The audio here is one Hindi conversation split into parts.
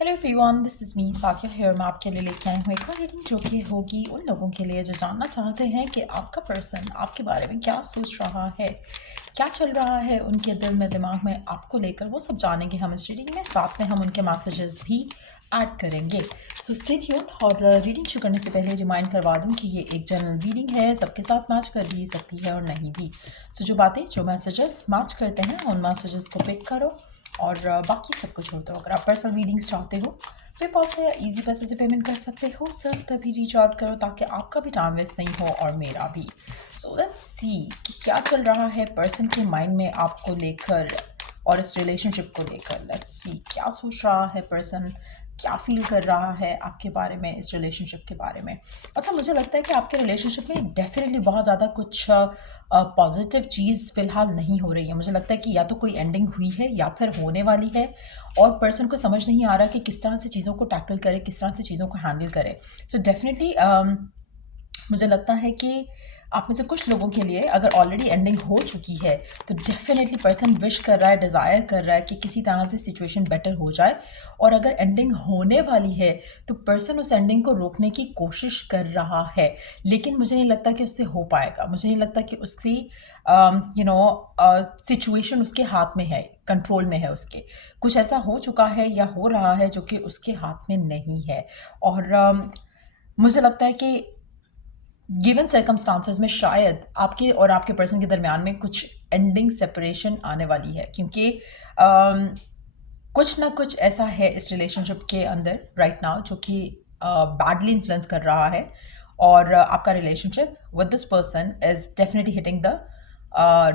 Hello everyone, this is me Sakiya here. मैं आपके लिए लेके आई हूँ एक और रीडिंग जो कि होगी उन लोगों के लिए जो जानना चाहते हैं कि आपका पर्सन आपके बारे में क्या सोच रहा है, क्या चल रहा है उनके दिल में, दिमाग में आपको लेकर। वो सब जानेंगे हम इस रीडिंग में, साथ में हम उनके मैसेजेस भी ऐड करेंगे। So stay tuned. और रीडिंग शुरू करने से पहले रिमाइंड करवा दूँ कि ये एक जनरल रीडिंग है, सबके साथ मैच कर भी सकती है और नहीं भी। सो जो बातें, जो मैसेजेस मैच करते हैं उन मैसेजेस को पिक करो और बाकी सब कुछ होता है। अगर आप पर्सनल रीडिंग्स चाहते हो पेपॉल से या ईजी पैसे से पेमेंट कर सकते हो। सिर्फ तभी रीच आउट करो ताकि आपका भी टाइम वेस्ट नहीं हो और मेरा भी। सो लेट्स सी कि क्या चल रहा है पर्सन के माइंड में आपको लेकर और इस रिलेशनशिप को लेकर। लेट्स सी क्या सोच रहा है पर्सन, क्या फील कर रहा है आपके बारे में, इस रिलेशनशिप के बारे में। अच्छा, मुझे लगता है कि आपके रिलेशनशिप में डेफिनेटली बहुत ज़्यादा कुछ पॉजिटिव चीज़ फ़िलहाल नहीं हो रही है। मुझे लगता है कि या तो कोई एंडिंग हुई है या फिर होने वाली है और पर्सन को समझ नहीं आ रहा कि किस तरह से चीज़ों को टैकल करे, किस तरह से चीज़ों को हैंडल करे। सो डेफिनेटली मुझे लगता है कि आप में से कुछ लोगों के लिए अगर ऑलरेडी एंडिंग हो चुकी है तो डेफिनेटली पर्सन विश कर रहा है, डिज़ायर कर रहा है कि किसी तरह से सिचुएशन बेटर हो जाए। और अगर एंडिंग होने वाली है तो पर्सन उस एंडिंग को रोकने की कोशिश कर रहा है, लेकिन मुझे नहीं लगता कि उससे हो पाएगा। मुझे नहीं लगता कि उसकी सिचुएशन उसके हाथ में है, कंट्रोल में है उसके। कुछ ऐसा हो चुका है या हो रहा है जो कि उसके हाथ में नहीं है। और मुझे लगता है कि गिवन सर्कमस्टांसेस में शायद आपके और आपके पर्सन के दरमियान में कुछ एंडिंग सेपरेशन आने वाली है, क्योंकि कुछ ना कुछ ऐसा है इस रिलेशनशिप के अंदर राइट नाउ जो कि बैडली इन्फ्लुएंस कर रहा है। और आपका relationship with this person is definitely hitting the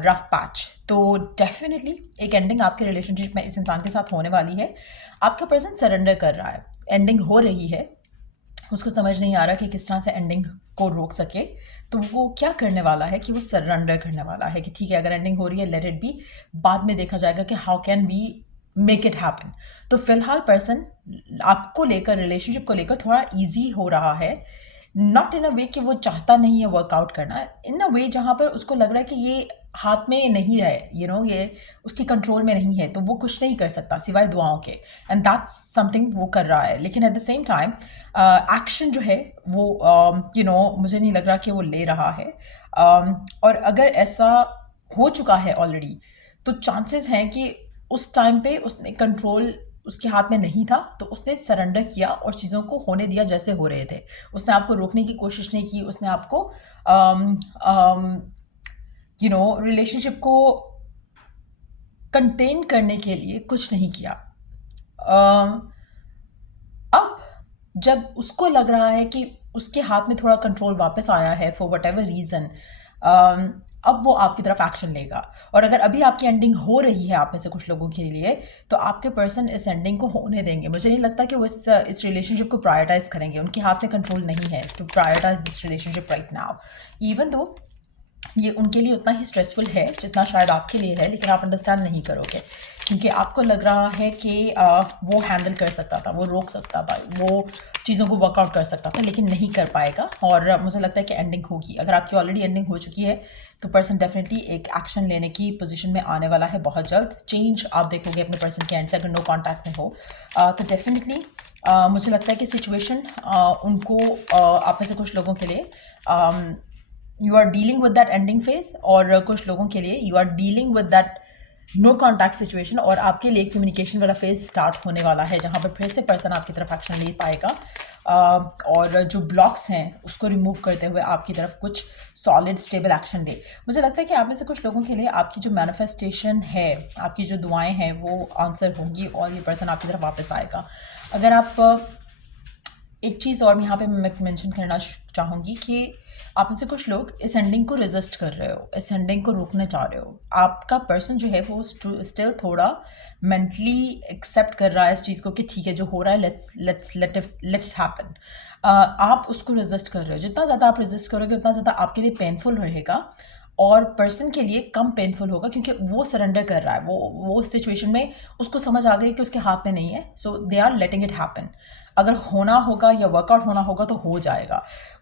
rough patch. तो डेफिनेटली एक एंडिंग आपके रिलेशनशिप में इस इंसान के साथ होने वाली है। आपका पर्सन सरेंडर कर रहा है, एंडिंग हो रही है, उसको समझ नहीं आ रहा कि किस तरह से एंडिंग को रोक सके। तो वो क्या करने वाला है कि वो सरेंडर करने वाला है कि ठीक है, अगर एंडिंग हो रही है लेट इट बी, बाद में देखा जाएगा कि how can we make it happen. तो फिलहाल पर्सन आपको लेकर, रिलेशनशिप को लेकर थोड़ा ईजी हो रहा है। नॉट इन अ वे कि वो चाहता नहीं है वर्कआउट करना, इन अ वे जहाँ पर उसको लग रहा है कि ये हाथ में नहीं रहे, ये उसके कंट्रोल में नहीं है, तो वो कुछ नहीं कर सकता सिवाय दुआओं के। एंड दैट्स समथिंग वो कर रहा है। लेकिन at the same time action जो है वो मुझे नहीं लग रहा कि वो ले रहा है। और अगर ऐसा हो चुका है ऑलरेडी तो चांसेस हैं कि उस टाइम पे उसने कंट्रोल उसके हाथ में नहीं था, तो उसने सरेंडर किया और चीज़ों को होने दिया जैसे हो रहे थे। उसने आपको रोकने की कोशिश नहीं की, उसने आपको रिलेशनशिप को कंटेन करने के लिए कुछ नहीं किया। अब जब उसको लग रहा है कि उसके हाथ में थोड़ा कंट्रोल वापस आया है फॉर वट एवर रीज़न, अब वो आपकी तरफ एक्शन लेगा। और अगर अभी आपकी एंडिंग हो रही है आप में से कुछ लोगों के लिए, तो आपके पर्सन इस एंडिंग को होने देंगे। मुझे नहीं लगता कि वो इस रिलेशनशिप को प्रायोरिटाइज करेंगे। उनके हाथ में कंट्रोल नहीं है to prioritize this relationship right now, even though ये उनके लिए उतना ही स्ट्रेसफुल है जितना शायद आपके लिए है। लेकिन आप अंडरस्टैंड नहीं करोगे क्योंकि आपको लग रहा है कि वो हैंडल कर सकता था, वो रोक सकता था, वो चीज़ों को वर्कआउट कर सकता था, लेकिन नहीं कर पाएगा। और मुझे लगता है कि एंडिंग होगी। अगर आपकी ऑलरेडी एंडिंग हो चुकी है तो पर्सन डेफिनेटली एक एक्शन लेने की पोजीशन में आने वाला है बहुत जल्द। चेंज आप देखोगे अपने पर्सन के एंड से, अगर नो कॉन्टैक्ट में हो तो डेफिनेटली मुझे लगता है कि सिचुएशन उनको आप में से कुछ लोगों के लिए you are dealing with that ending phase, और कुछ लोगों के लिए you are dealing with that no contact situation, और आपके लिए कम्युनिकेशन वाला फेज स्टार्ट होने वाला है जहाँ पर फिर से पर्सन आपकी तरफ एक्शन ले पाएगा। और जो ब्लॉक्स हैं उसको रिमूव करते हुए आपकी तरफ कुछ सॉलिड स्टेबल एक्शन दे। मुझे लगता है कि आप में से कुछ लोगों के लिए आपकी जो मैनिफेस्टेशन है, आपकी जो दुआएं हैं वो आंसर होंगी और ये पर्सन आपकी तरफ वापस आएगा। अगर आप एक चीज़ और यहाँ पे मैं मेंशन करना चाहूँगी कि आप में से कुछ लोग इस एंडिंग को रेजिस्ट कर रहे हो, इस एंडिंग को रोकना चाह रहे हो। आपका पर्सन जो है वो स्टिल थोड़ा मेंटली एक्सेप्ट कर रहा है इस चीज़ को कि ठीक है जो हो रहा है लेट इट हैपन। आप उसको रेजिस्ट कर रहे हो। जितना ज़्यादा आप रेजिस्ट करोगे उतना ज़्यादा आपके लिए पेनफुल रहेगा। और पर्सन के लिए कम पेनफुल होगा क्योंकि वो सरेंडर कर रहा है, वो उस सिचुएशन में उसको समझ आ गई कि उसके हाथ में नहीं है, so they are letting it happen. अगर होना होगा या वर्कआउट होना होगा तो हो जाएगा।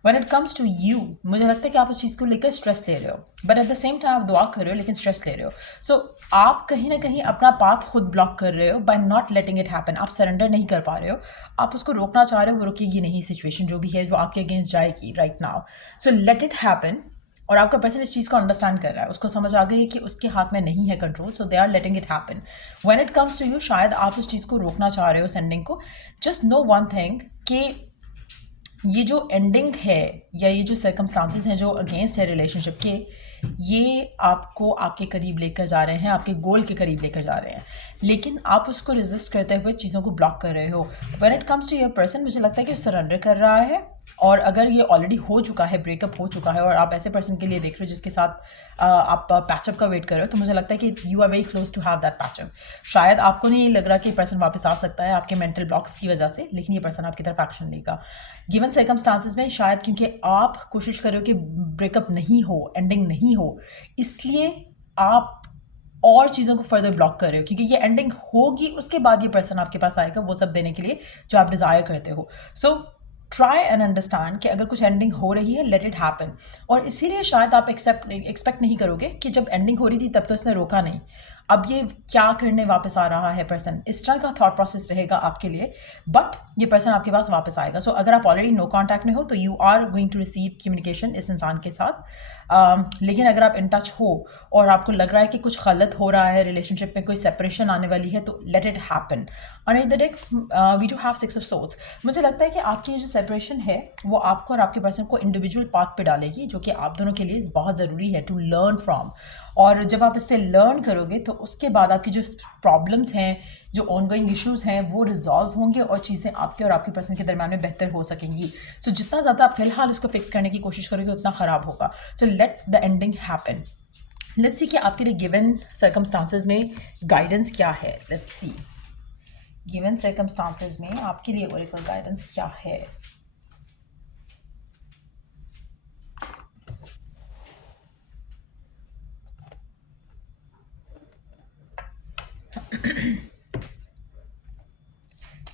When it comes to you, मुझे लगता है कि आप उस चीज़ को लेकर स्ट्रेस ले रहे हो, but at the same time आप दुआ कर रहे हो लेकिन स्ट्रेस ले रहे हो। सो आप कहीं ना कहीं अपना पाथ खुद ब्लॉक कर रहे हो by not letting it happen. आप सरेंडर नहीं कर पा रहे हो, आप उसको रोकना चाह रहे हो, वो रुकेगी नहीं सिचुएशन जो भी है जो आपके अगेंस्ट जाएगी right now. So let it happen. और आपका पर्सन इस चीज़ को अंडरस्टैंड कर रहा है, उसको समझ आ गई है कि उसके हाथ में नहीं है control, so they are letting it happen. When it comes to you, शायद आप उस चीज़ को रोकना चाह रहे हो सेंडिंग को। जस्ट नो वन थिंग कि ये जो एंडिंग है या ये जो सर्कमस्टांसेस हैं जो अगेंस्ट है रिलेशनशिप के, ये आपको आपके करीब लेकर जा रहे हैं, आपके गोल के करीब लेकर जा रहे हैं, लेकिन आप उसको रेजिस्ट करते हुए चीज़ों को ब्लॉक कर रहे हो। When it comes to your person, मुझे लगता है कि वो सरेंडर कर रहा है। और अगर ये ऑलरेडी हो चुका है, ब्रेकअप हो चुका है, और आप ऐसे पर्सन के लिए देख रहे हो जिसके साथ आप पैचअप का वेट कर रहे हो, तो मुझे लगता है कि you are very close to have that patch up. शायद आपको नहीं लग रहा कि पर्सन वापस आ सकता है आपके मेंटल ब्लॉक्स की वजह से, लेकिन ये पर्सन आपकी तरफ एक्शन लेगा गिवन सर्कमस्टांसेस में। शायद क्योंकि आप कोशिश कर रहे हो कि ब्रेकअप नहीं हो, एंडिंग नहीं हो, इसलिए आप और चीज़ों को फर्दर ब्लॉक कर रहे हो, क्योंकि ये एंडिंग होगी उसके बाद ये पर्सन आपके पास आएगा वो सब देने के लिए जो आप डिज़ायर करते हो। सो ट्राई एंड अंडरस्टैंड कि अगर कुछ एंडिंग हो रही है, लेट इट हैपन। और इसीलिए शायद आप एक्सपेक्ट नहीं करोगे कि जब एंडिंग हो रही थी तब तो इसने रोका नहीं, अब ये क्या करने वापस आ रहा है पर्सन, इस तरह का थॉट प्रोसेस रहेगा आपके लिए। बट ये पर्सन आपके पास वापस आएगा। सो अगर आप ऑलरेडी नो कॉन्टैक्ट में हो तो you are going to receive communication इस इंसान के साथ। लेकिन अगर आप इन टच हो और आपको लग रहा है कि कुछ गलत हो रहा है, रिलेशनशिप में कोई सेपरेशन आने वाली है, तो लेट इट हैपन। और in the deck we do have 6 of swords. मुझे लगता है कि आपकी ये जो सेपरेशन है वो आपको और आपके पर्सन को इंडिविजुअल पाथ पे डालेगी, जो कि आप दोनों के लिए बहुत ज़रूरी है टू लर्न फ्रॉम। और जब आप इससे लर्न करोगे तो उसके बाद आपकी जो प्रॉब्लम्स हैं, जो ऑनगोइंग इश्यूज़ हैं, वो रिजॉल्व होंगे और चीज़ें आपके और आपके पर्सन के दरम्यान में बेहतर हो सकेंगी। सो जितना ज़्यादा आप फिलहाल इसको फिक्स करने की कोशिश करोगे उतना ख़राब होगा। So let the ending happen. Let's see कि आपके लिए गिवन सर्कमस्टांसेस में गाइडेंस क्या है। लेट्स सी गिवन सर्कमस्टांसेस में आपके लिए ओरेकल गाइडेंस क्या है।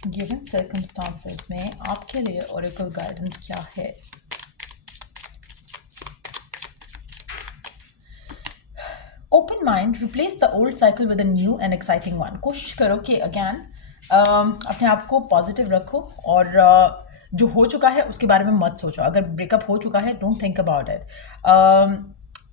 गिवन सर्कमस्टांसेस में आपके लिए ओरेकल गाइडेंस क्या है। Open mind, replace the old cycle with a new and exciting one. कोशिश करो कि अगैन अपने आप को पॉजिटिव रखो और जो हो चुका है उसके बारे में मत सोचो। अगर ब्रेकअप हो चुका है, don't think about it.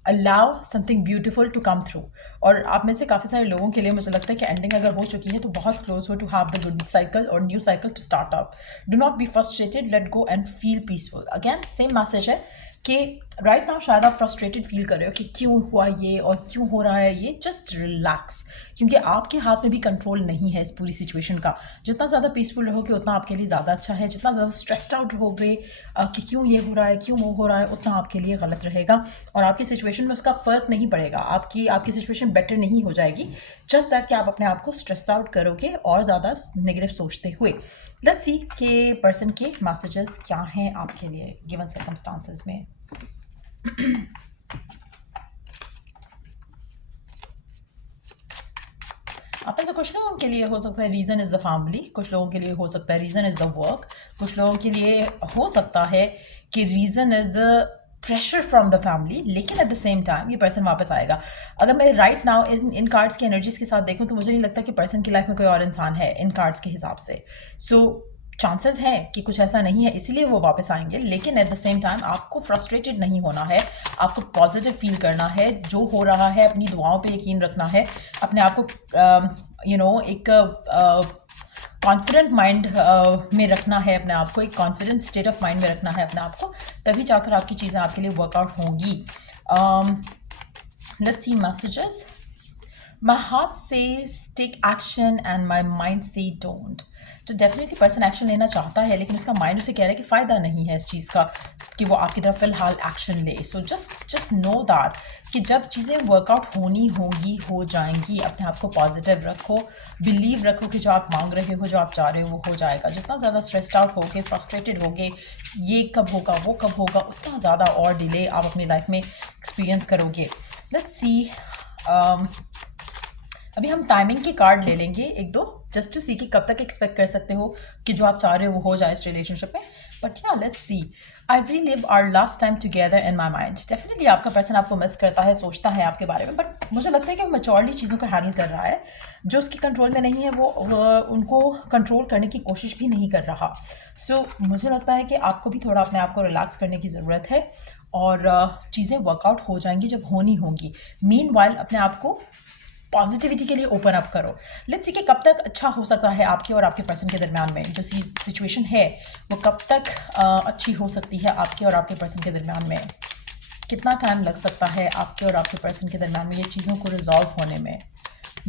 Allow something beautiful to come through. और आप में से काफ़ी सारे लोगों के लिए मुझे लगता है कि एंडिंग अगर हो चुकी है तो बहुत क्लोज हो to have the good cycle और new cycle to start up. Do not be frustrated, let go and feel peaceful. Again same message है कि राइट नाउ शायद आप फ्रस्ट्रेटेड फील कर रहे हो कि क्यों हुआ ये और क्यों हो रहा है ये। जस्ट रिलैक्स, क्योंकि आपके हाथ में भी कंट्रोल नहीं है इस पूरी सिचुएशन का। जितना ज़्यादा पीसफुल रहोगे उतना आपके लिए ज़्यादा अच्छा है। जितना ज़्यादा स्ट्रेस्ड आउट रहोगे कि क्यों ये हो रहा है, क्यों वो हो रहा है, उतना आपके लिए गलत रहेगा और आपकी सिचुएशन में उसका फ़र्क नहीं पड़ेगा। आपकी सिचुएशन बेटर नहीं हो जाएगी, जस्ट दैट कि आप अपने आप को स्ट्रेस आउट करोगे और ज़्यादा नेगेटिव सोचते हुए। लेट्स सी कि पर्सन के मैसेजेस क्या हैं आपके लिए गिवन सर्कमस्टांसेस में। आप में से कुछ लोगों के लिए हो सकता है रीज़न इज़ द फैमिली, कुछ लोगों के लिए हो सकता है रीज़न इज़ द वर्क, कुछ लोगों के लिए हो सकता है कि reason is the pressure from the family. लेकिन एट द सेम टाइम ये पर्सन वापस आएगा। अगर मैं राइट नाउ इन कार्ड्स की एनर्जीज के साथ देखूं तो मुझे नहीं लगता कि पर्सन की लाइफ में कोई और इंसान है इन कार्ड्स के हिसाब से। सो चांसेस हैं कि कुछ ऐसा नहीं है, इसीलिए वो वापस आएंगे। लेकिन एट द सेम टाइम आपको फ्रस्ट्रेटेड नहीं होना है, आपको पॉजिटिव फील करना है। जो हो रहा है अपनी दुआओं पे यकीन रखना है, अपने आप को एक कॉन्फिडेंट माइंड में रखना है, अपने आप को एक कॉन्फिडेंट स्टेट ऑफ माइंड में रखना है अपने आप को, तभी जाकर आपकी चीज़ें आपके लिए वर्कआउट होंगी। Let's see messages My heart says take action and my mind say don't. तो डेफिनेटली पर्सन एक्शन लेना चाहता है, लेकिन उसका माइंड उसे कह रहा है कि फ़ायदा नहीं है इस चीज़ का कि वो आपकी तरफ फ़िलहाल एक्शन ले. सो जस्ट नो दैट कि जब चीज़ें वर्कआउट होनी होंगी हो जाएंगी. अपने आप को पॉजिटिव रखो, बिलीव रखो कि जो आप मांग रहे हो, जो आप चाह रहे हो वो हो जाएगा. जितना ज़्यादा स्ट्रेस्ड आउट होगे, फ्रस्ट्रेटेड होगे, ये कब होगा वो कब होगा, उतना ज़्यादा और डिले आप अपनी लाइफ में एक्सपीरियंस करोगे. Let's see. अभी हम टाइमिंग के कार्ड ले लेंगे एक दो, जस्ट टू सी कि कब तक एक्सपेक्ट कर सकते हो कि जो आप चाह रहे हो वो हो जाए इस रिलेशनशिप में. बट या let's see. I relive our last time together in my mind. Definitely आपका पर्सन आपको मिस करता है, सोचता है आपके बारे में, बट मुझे लगता है कि वो मैच्योरली चीज़ों को हैंडल कर रहा है. जो उसके कंट्रोल में नहीं है वो उनको कंट्रोल करने की कोशिश भी नहीं कर रहा. सो मुझे लगता है कि आपको भी थोड़ा अपने आप को रिलैक्स करने की ज़रूरत है और चीज़ें वर्कआउट हो जाएंगी जब होनी होंगी. मीनवाइल अपने आप को पॉजिटिविटी के लिए ओपन अप करो. लेट्स सी कि कब तक अच्छा हो सकता है आपके और आपके पर्सन के दरमियान में जो सिचुएशन है वो कब तक अच्छी हो सकती है आपके और आपके पर्सन के दरमियान में. कितना टाइम लग सकता है आपके और आपके पर्सन के दरमियान में ये चीज़ों को रिजॉल्व होने में,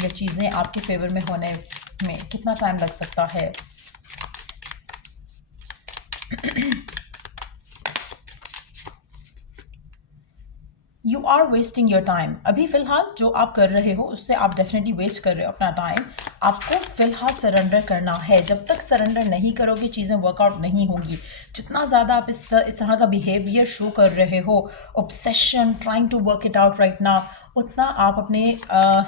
या चीज़ें आपके फेवर में होने में कितना टाइम लग सकता है. You are wasting your time. अभी फ़िलहाल जो आप कर रहे हो उससे आप डेफिनेटली वेस्ट कर रहे हो अपना टाइम. आपको फ़िलहाल सरेंडर करना है. जब तक सरेंडर नहीं करोगे चीज़ें वर्कआउट नहीं होंगी. जितना ज़्यादा आप इस तरह का बिहेवियर शो कर रहे हो, obsession, trying to work it out right now, उतना आप अपने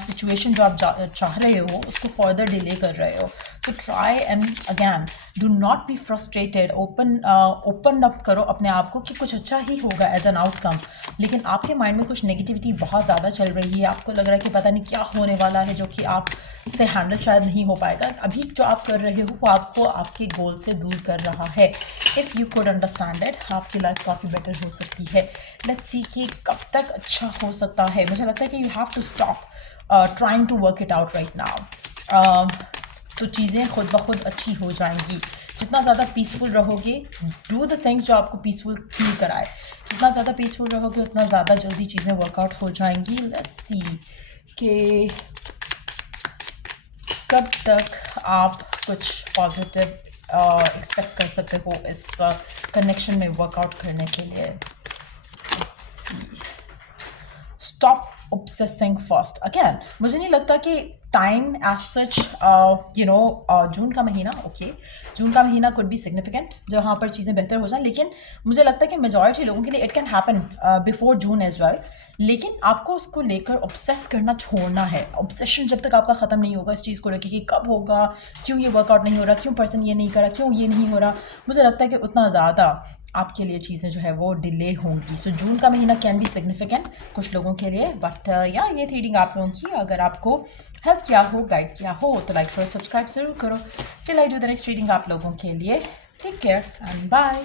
सिचुएशन जो आप चाह रहे हो उसको फर्दर डिले कर रहे हो. तो try and again do not be frustrated. Open up करो अपने आप को कि कुछ अच्छा ही होगा एज एन आउटकम. लेकिन आपके माइंड में कुछ नेगेटिविटी बहुत ज़्यादा चल रही है. आपको लग रहा है कि पता नहीं क्या होने वाला है जो कि आप से हैंडल शायद नहीं हो पाएगा. अभी जो आप कर रहे हो वो आपको आपके गोल से दूर कर रहा है. If you could understand it आपकी लाइफ काफ़ी बेटर हो सकती है. लेट्स सी कि कब तक अच्छा हो सकता है. मुझे लगता है कि you have to stop trying to work it out right now. तो चीज़ें खुद ब खुद अच्छी हो जाएंगी. जितना ज़्यादा पीसफुल रहोगे, डू द थिंग्स जो आपको पीसफुल फील कराए. जितना ज़्यादा पीसफुल रहोगे उतना ज़्यादा जल्दी चीज़ें वर्कआउट हो जाएंगी. लेट्स सी कि कब तक आप कुछ पॉजिटिव एक्सपेक्ट कर सकते हो इस कनेक्शन में वर्कआउट करने के लिए. Let's see. Stop obsessing first. Again मुझे नहीं लगता कि टाइम एज सच जून का महीना, ओके, जून का महीना कुड बी सिग्निफिकेंट जहाँ पर चीज़ें बेहतर हो जाएं. लेकिन मुझे लगता है कि मेजॉरिटी लोगों के लिए it can happen before June as well. लेकिन आपको उसको लेकर ऑब्सेस करना छोड़ना है. ऑब्सेशन जब तक आपका ख़त्म नहीं होगा इस चीज़ को लेकर कि कब होगा, क्यों ये वर्कआउट नहीं हो रहा, क्यों पर्सन ये नहीं कर रहा, क्यों ये नहीं हो रहा, मुझे लगता है कि उतना ज़्यादा आपके लिए चीज़ें जो है वो डिले होंगी. सो जून का महीना कैन बी सिग्निफिकेंट कुछ लोगों के लिए. बट या ये थी रीडिंग आप लोगों की. अगर आपको हेल्प किया हो, गाइड किया हो तो लाइक शेयर सब्सक्राइब ज़रूर करो. Till I do the next reading आप लोगों के लिए. Take care and bye.